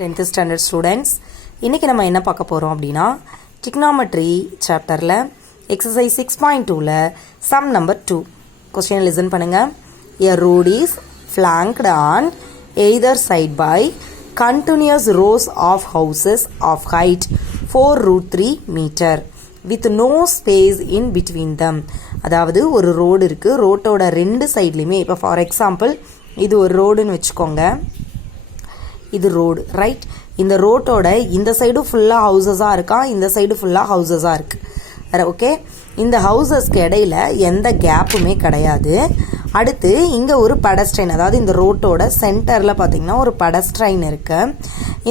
10th standard students, இன்னைக்கு நம்ம என்ன பார்க்க போறோம் அப்படினா trigonometry chapterல exercise 6.2ல sum number 2 question listen பண்ணுங்க. A road is flanked on either side by continuous rows of houses of height 4√3 meter with no space in between them. அதாவது ஒரு road இருக்கு, ரோட்டோட ரெண்டு சைட்லயுமே, இப்போ ஃபார் எக்ஸாம்பிள் இது ஒரு ரோடுன்னு வச்சுக்கோங்க, இது ரோடு ரைட். இந்த ரோட்டோட இந்த சைடு ஃபுல்லாக ஹவுசஸாக இருக்கா, இந்த சைடு ஃபுல்லாக ஹவுசஸாக இருக்கு. ஓகே, இந்த ஹவுசஸ்க்கு இடையில எந்த கேப்புமே கிடையாது. அடுத்து இங்கே ஒரு பெடஸ்ட்ரைன், அதாவது இந்த ரோட்டோட சென்டரில் பார்த்தீங்கன்னா ஒரு பெடஸ்ட்ரைன் இருக்கு.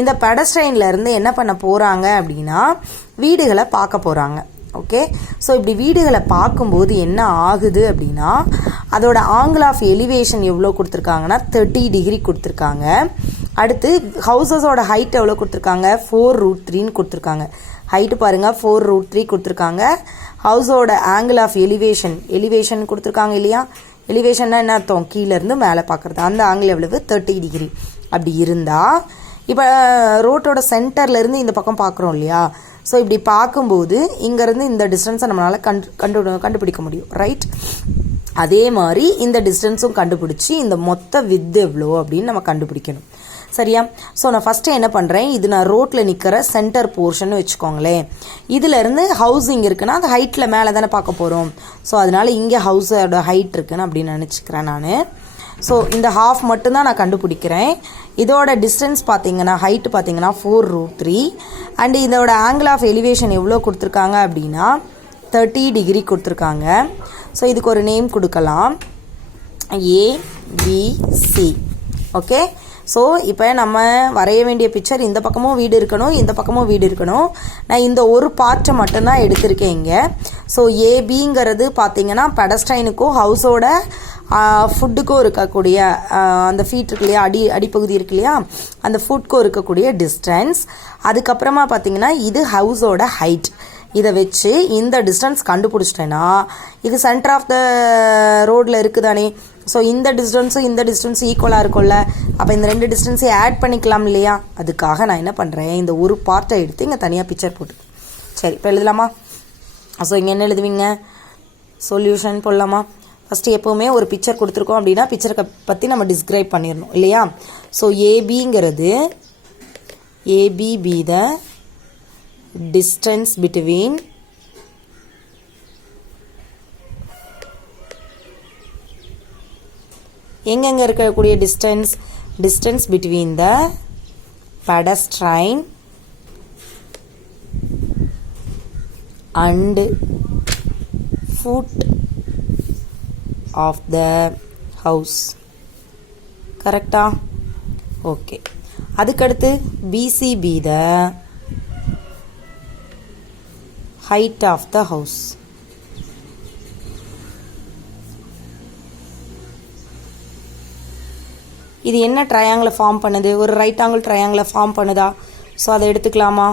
இந்த பெடஸ்ட்ரைன்ல இருந்து என்ன பண்ண போகிறாங்க அப்படின்னா வீடுகளை பார்க்க போகிறாங்க. ஓகே, ஸோ இப்படி வீடுகளை பார்க்கும்போது என்ன ஆகுது அப்படின்னா அதோட ஆங்கிள் ஆஃப் எலிவேஷன் எவ்வளோ கொடுத்துருக்காங்கன்னா 30 டிகிரி கொடுத்துருக்காங்க. அடுத்து ஹவுசஸோட ஹைட் எவ்வளோ கொடுத்துருக்காங்க, 4√3 கொடுத்துருக்காங்க. ஹைட்டு பாருங்கள் 4√3 கொடுத்துருக்காங்க. ஹவுஸோட ஆங்கிள் ஆஃப் எலிவேஷன் கொடுத்துருக்காங்க இல்லையா. எலிவேஷன்னா என்ன அர்த்தம், கீழேருந்து மேலே பார்க்குறது. அந்த ஆங்கிள் எவ்வளவு, 30 டிகிரி. அப்படி இருந்தால் இப்போ ரோட்டோட சென்டர்லேருந்து இந்த பக்கம் பார்க்குறோம் இல்லையா. ஸோ இப்படி பார்க்கும்போது இங்கேருந்து இந்த டிஸ்டன்ஸை நம்மளால் கண்டுபிடிக்க முடியும் ரைட். அதே மாதிரி இந்த டிஸ்டன்ஸும் கண்டுபிடிச்சி இந்த மொத்த வித் எவ்வளோ அப்படின்னு நம்ம கண்டுபிடிக்கணும். சரியா. ஸோ நான் ஃபஸ்ட்டு என்ன பண்ணுறேன், இது நான் ரோட்டில் நிற்கிற சென்டர் போர்ஷன் வச்சுக்கோங்களேன். இதிலேருந்து ஹவுஸ் இங்கே இருக்குன்னா அந்த ஹைட்டில் மேலே தானே பார்க்க போகிறோம். ஸோ அதனால் இங்கே ஹவுஸோட ஹைட் இருக்குன்னு அப்படின்னு நினச்சிக்கிறேன் நான். ஸோ இந்த ஹாஃப் மட்டும்தான் நான் கண்டுபிடிக்கிறேன். இதோட டிஸ்டன்ஸ் பார்த்தீங்கன்னா ஹைட்டு பார்த்தீங்கன்னா 4√3 அண்டு இதோட ஆங்கிள் ஆஃப் எலிவேஷன் எவ்வளோ கொடுத்துருக்காங்க அப்படின்னா 30 டிகிரி கொடுத்துருக்காங்க. ஸோ இதுக்கு ஒரு நேம் கொடுக்கலாம், ABC. ஓகே, ஸோ இப்போ நம்ம வரைய வேண்டிய பிக்சர் இந்த பக்கமும் வீடு இருக்கணும், இந்த பக்கமும் வீடு இருக்கணும். நான் இந்த ஒரு பார்ட்டை மட்டும்தான் எடுத்திருக்கேன் இங்கே. ஸோ ஏபிங்கிறது பார்த்தீங்கன்னா பெடஸ்ட்ரைனுக்கும் ஹவுஸோட ஃபுட்டுக்கும் இருக்கக்கூடிய அந்த ஃபீட் இருக்கு இல்லையா, அடிப்பகுதி இருக்கு இல்லையா, அந்த ஃபுட்க்கும் இருக்கக்கூடிய டிஸ்டன்ஸ். அதுக்கப்புறமா பார்த்தீங்கன்னா இது ஹவுஸோட ஹைட். இதை வச்சு இந்த டிஸ்டன்ஸ் கண்டுபிடிச்சிட்டேன்னா இது சென்டர் ஆஃப் த ரோடில் இருக்குதானே. ஸோ இந்த டிஸ்டன்ஸும் ஈக்குவலாக இருக்கும்ல. அப்போ இந்த ரெண்டு டிஸ்டன்ஸையும் ஆட் பண்ணிக்கலாம் இல்லையா. அதுக்காக நான் என்ன பண்ணுறேன், இந்த ஒரு பார்ட்டை எடுத்து இங்கே தனியாக பிக்சர் போட்டு. சரி, இப்போ எழுதலாமா. ஸோ இங்கே என்ன எழுதுவீங்க, சொல்யூஷன் போடலாமா. ஃபஸ்ட்டு எப்போவுமே ஒரு பிக்சர் கொடுத்துருக்கோம் அப்படின்னா பிக்சரை பற்றி நம்ம டிஸ்கிரைப் பண்ணிடணும் இல்லையா. ஸோ ஏபிங்கிறது ஏபிபி த distance between எங்கெங்க இருக்கக்கூடிய distance between the pedestrian and foot of the house. கரெக்டா. ஓகே, அதுக்கடுத்து BCB the height of the house. இது என்ன ட்ரையாங்கிளை ஃபார்ம் பண்ணுது, ஒரு ரைட் ஆங்கிள் ட்ரையாங்கிளை ஃபார்ம் பண்ணுதா. ஸோ அதை எடுத்துக்கலாமா.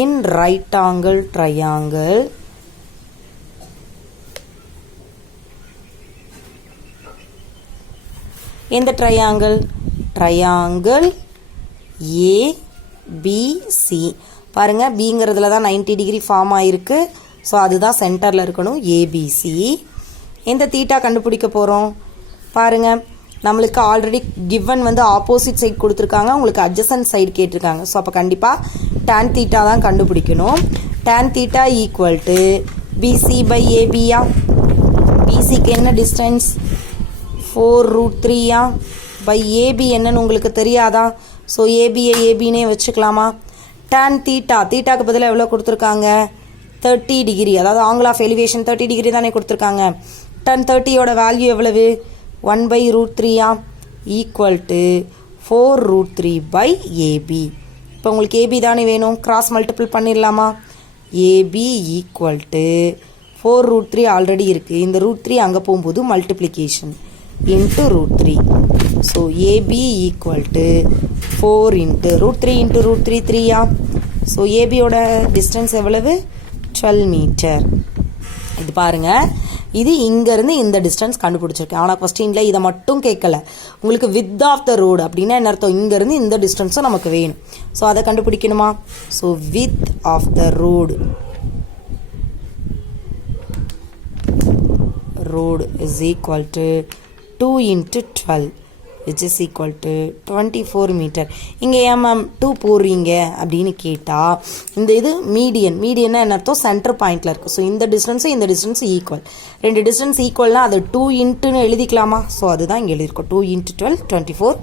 இன் ரைட் ஆங்கிள் ட்ரையாங்கிள் எந்த ட்ரையாங்கிள் ABC. பாருங்க, பிங்கிறதுல தான் 90 டிகிரி ஃபார்ம் ஆயிருக்கு. ஸோ அதுதான் சென்டரில் இருக்கணும், ABC. எந்த தீட்டா கண்டுபிடிக்க போகிறோம் பாருங்க. நம்மளுக்கு ஆல்ரெடி கிவன் வந்து ஆப்போசிட் சைட் கொடுத்துருக்காங்க, உங்களுக்கு அட்ஜசன்ட் சைடு கேட்டிருக்காங்க. ஸோ அப்போ கண்டிப்பாக tan தீட்டா தான் கண்டுபிடிக்கணும். tan theta equal to BC by ஏபியா. பிசிக்கு என்ன டிஸ்டன்ஸ் 4√3 பை ஏபி என்னன்னு உங்களுக்கு தெரியாதா. ஸோ ஏபினே வச்சுக்கலாமா. tan தீட்டாக்கு பதிலாக எவ்வளோ கொடுத்துருக்காங்க, 30 டிகிரி. அதாவது ஆங்கிள் ஆஃப் எலிவேஷன் 30 டிகிரி தானே கொடுத்துருக்காங்க. tan 30யோட வேல்யூ எவ்வளவு, 1/√3 ஈக்குவல் டு 4√3 பை ஏபி. இப்போ உங்களுக்கு ஏபி தானே வேணும், கிராஸ் மல்டிபிள் பண்ணிடலாமா. ஏபி ஈக்குவல் டு 4√3 ஆல்ரெடி இருக்குது, இந்த √3 அங்கே போகும்போது multiplication into √3. So AB equal to 4 into √3 into √3 3. So ஏபியோட டிஸ்டன்ஸ் எவ்வளவு, 12 மீட்டர். இது பாருங்கள், இது இங்கேருந்து இந்த டிஸ்டன்ஸ் கண்டுபிடிச்சிருக்கேன். ஆனால் கொஸ்டினில் இதை மட்டும் கேட்கல. உங்களுக்கு வித் ஆஃப் த ரோடு அப்படின்னா என்ன அர்த்தம், இங்கேருந்து இந்த டிஸ்டன்ஸும் நமக்கு வேணும். ஸோ அதை கண்டுபிடிக்கணுமா. So width of the road is equal to 2 into 12 which is equal to 24 meter. இங்கே ஏன் மேம் 2 போடுறீங்க அப்படின்னு கேட்டால், இந்த இது மீடியன்னா என்ன அர்த்தம், சென்டர் பாயிண்டில் இருக்குது. ஸோ இந்த டிஸ்டன்ஸும் இந்த டிஸ்டன்ஸும் ஈக்குவல். ரெண்டு டிஸ்டன்ஸ் ஈக்குவல்னால் அது 2 இன்ட்டுன்னு எழுதிக்கலாமா. ஸோ அதுதான் இங்கே எழுதியிருக்கோம். 2 into 12 24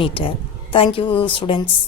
மீட்டர். Thank you students.